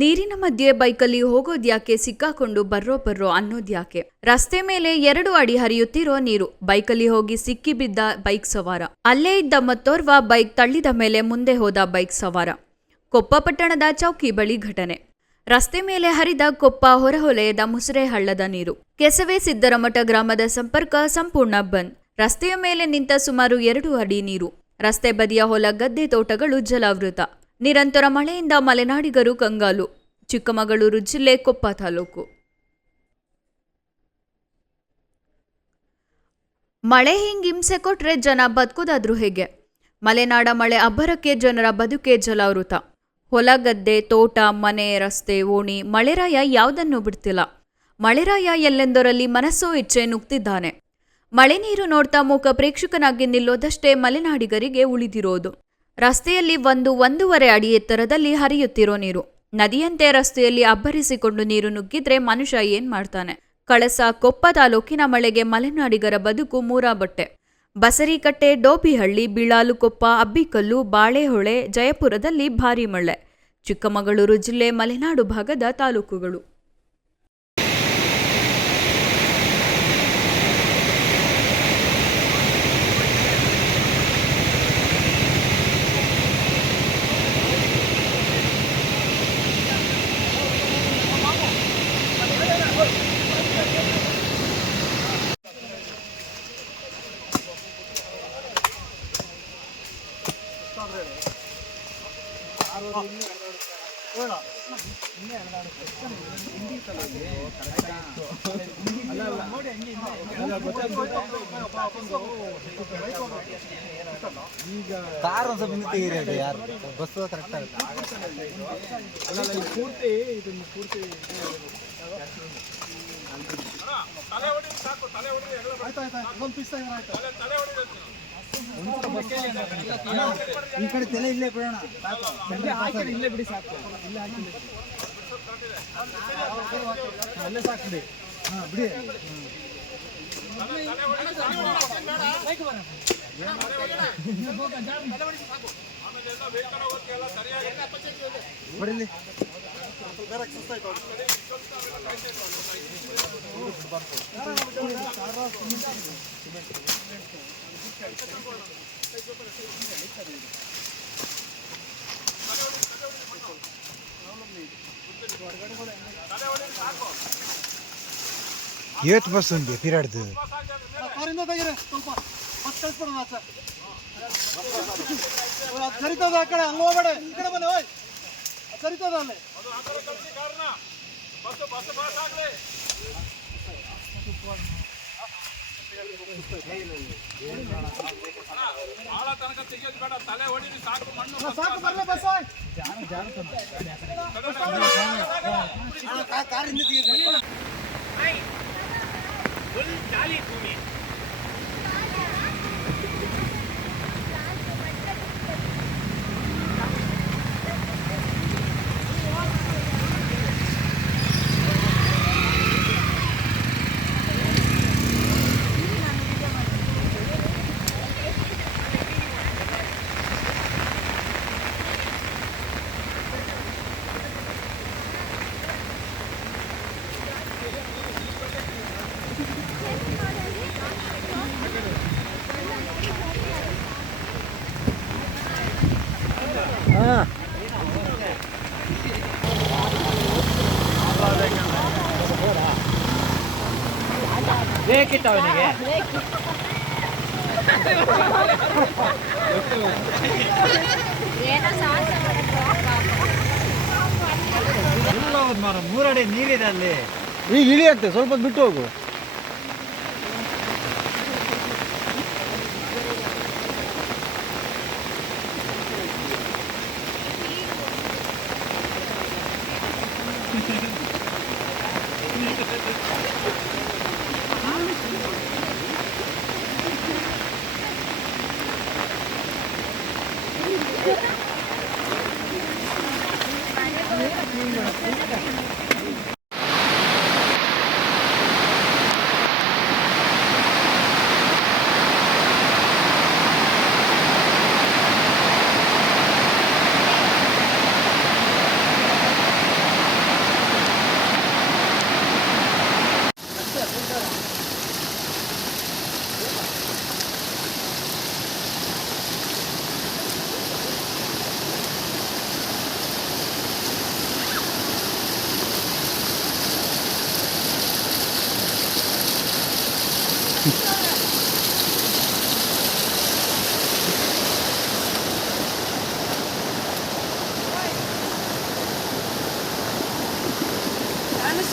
ನೀರಿನ ಮಧ್ಯೆ ಬೈಕಲ್ಲಿ ಹೋಗೋದ್ಯಾಕೆ, ಸಿಕ್ಕಾಕೊಂಡು ಬರ್ರೋ ಅನ್ನೋದ್ಯಾಕೆ? ರಸ್ತೆ ಮೇಲೆ 2 ಅಡಿ ಹರಿಯುತ್ತಿರೋ ನೀರು, ಬೈಕಲ್ಲಿ ಹೋಗಿ ಸಿಕ್ಕಿ ಬಿದ್ದ ಬೈಕ್ ಸವಾರ. ಅಲ್ಲೇ ಇದ್ದ ಮತ್ತೋರ್ವ ಬೈಕ್ ತಳ್ಳಿದ ಮೇಲೆ ಮುಂದೆ ಹೋದ ಬೈಕ್ ಸವಾರ. ಕೊಪ್ಪ ಪಟ್ಟಣದ ಚೌಕಿ ಬಳಿ ಘಟನೆ. ರಸ್ತೆ ಮೇಲೆ ಹರಿದ ಕೊಪ್ಪ ಹೊರವಲಯದ ಮುಸುರೆ ಹಳ್ಳದ ನೀರು. ಕೆಸವೆ ಸಿದ್ದರಮಠ ಗ್ರಾಮದ ಸಂಪರ್ಕ ಸಂಪೂರ್ಣ ಬಂದ್. ರಸ್ತೆಯ ಮೇಲೆ ನಿಂತ ಸುಮಾರು 2 ಅಡಿ ನೀರು. ರಸ್ತೆ ಬದಿಯ ಹೊಲ, ಗದ್ದೆ, ತೋಟಗಳು ಜಲಾವೃತ. ನಿರಂತರ ಮಳೆಯಿಂದ ಮಲೆನಾಡಿಗರು ಕಂಗಾಲು. ಚಿಕ್ಕಮಗಳೂರು ಜಿಲ್ಲೆ, ಕೊಪ್ಪ ತಾಲೂಕು. ಮಳೆ ಹಿಂಗ್ ಹಿಂಸೆ ಕೊಟ್ರೆ ಜನ ಬದುಕೋದಾದ್ರೂ ಹೇಗೆ? ಮಲೆನಾಡ ಮಳೆ ಅಬ್ಬರಕ್ಕೆ ಜನರ ಬದುಕೆ ಜಲಾವೃತ. ಹೊಲ, ಗದ್ದೆ, ತೋಟ, ಮನೆ, ರಸ್ತೆ, ಓಣಿ. ಮಳೆರಾಯ ಯಾವುದನ್ನೂ ಬಿಡ್ತಿಲ್ಲ. ಮಳೆರಾಯ ಎಲ್ಲೆಂದರಲ್ಲಿ ಮನಸ್ಸೋ ಇಚ್ಛೆ ನುಗ್ತಿದ್ದಾನೆ. ಮಳೆ ನೀರು ನೋಡ್ತಾ ಮೂಕ ಪ್ರೇಕ್ಷಕನಾಗಿ ನಿಲ್ಲೋದಷ್ಟೇ ಮಲೆನಾಡಿಗರಿಗೆ ಉಳಿದಿರೋದು. ರಸ್ತೆಯಲ್ಲಿ 1-1.5 ಅಡಿ ಎತ್ತರದಲ್ಲಿ ಹರಿಯುತ್ತಿರೋ ನೀರು. ನದಿಯಂತೆ ರಸ್ತೆಯಲ್ಲಿ ಅಬ್ಬರಿಸಿಕೊಂಡು ನೀರು ನುಗ್ಗಿದ್ರೆ ಮನುಷ್ಯ ಏನ್ ಮಾಡ್ತಾನೆ? ಕಳಸ, ಕೊಪ್ಪ ತಾಲೂಕಿನ ಮಳೆಗೆ ಮಲೆನಾಡಿಗರ ಬದುಕು ಮೂರಾಬಟ್ಟೆ. ಬಸರಿಕಟ್ಟೆ, ಡೋಬಿಹಳ್ಳಿ, ಬಿಳಾಲುಕೊಪ್ಪ, ಅಬ್ಬಿಕಲ್ಲು, ಬಾಳೆಹೊಳೆ, ಜಯಪುರದಲ್ಲಿ ಭಾರೀ ಮಳೆ. ಚಿಕ್ಕಮಗಳೂರು ಜಿಲ್ಲೆ, ಮಲೆನಾಡು ಭಾಗದ ತಾಲೂಕುಗಳು. ಈಗ ಕಾರ್ ಒಂದು ಸ್ವಲ್ಪ ತೆಗೀರಿ, ಯಾರು ಬಸ್ ಕರೆಕ್ಟ್ ಆಗುತ್ತೆ. ಪೂರ್ತಿ ಇದನ್ನು ಪೂರ್ತಿ ಈ ಕಡೆ ತಲೆ ಇಲ್ಲೇ ಬಿಡೋಣ, ಇಲ್ಲೇ ಬಿಡಿ ಸಾಕು. ಅಲ್ಲೇ ಸಾಕು ಬಿಡಿ. ಹಾಂ ಬಿಡಿ. ಬಡಿಲಿ ಏಟ್ ಬಸ್ ఉంది ತಿರಾಡ್ದು ಕಾರಿಂದ ತೆಗೀರಿ, ಸ್ವಲ್ಪ ಬಸ್ ಕಳಿಸ್ಬಿಡೋಣ. ಆಚೆ ಅದು ಸರಿತದ, ಆ ಕಡೆ ಹಂಗ ಹೋಗ್ಬೇಡ, ಈ ಕಡೆ ಬನ್ನಿ. ಹೋಯ್ ಅದು ಸರಿತದ ಅಲ್ಲಿ. ಸಾಕು ಬರಲ್ಲ ಬಸ್. ಕಾರಿಂದ ತೆಗೀರಿ. ಜಾಲಿ ಭೂಮಿ. ಬೇಕಿತ್ತು ಅವನಿಗೆ. ಎಲ್ಲ ಹೋದ್ ಮಾರ, 3 ಅಡಿ ನೀರಿದೆ ಅಲ್ಲಿ. ಈಗ ಇಳಿಯತ್ತೆ, ಸ್ವಲ್ಪ ಬಿಟ್ಟು ಹೋಗು.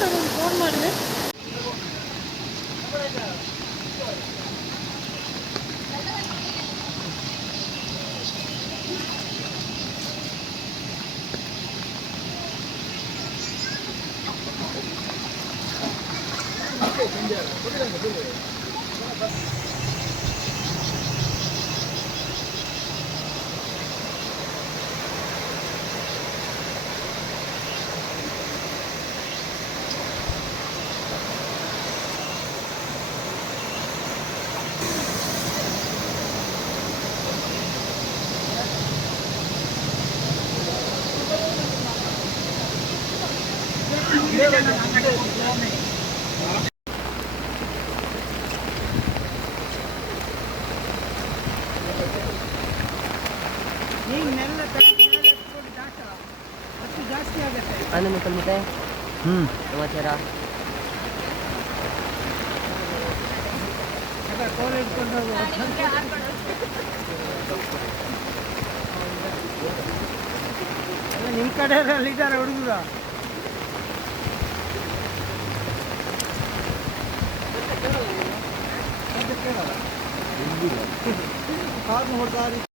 ಸರ್ ಒಂದು ಫೋನ್ ಮಾಡಿ. Ano mo kalite? ಸಮಾಚಾರ ನಿಮ್ಮ ಕಡೆ ಇದ್ದಾರೆ ಹುಡುಗರು. ಕಾರ್ ನೋಡ್ತಾ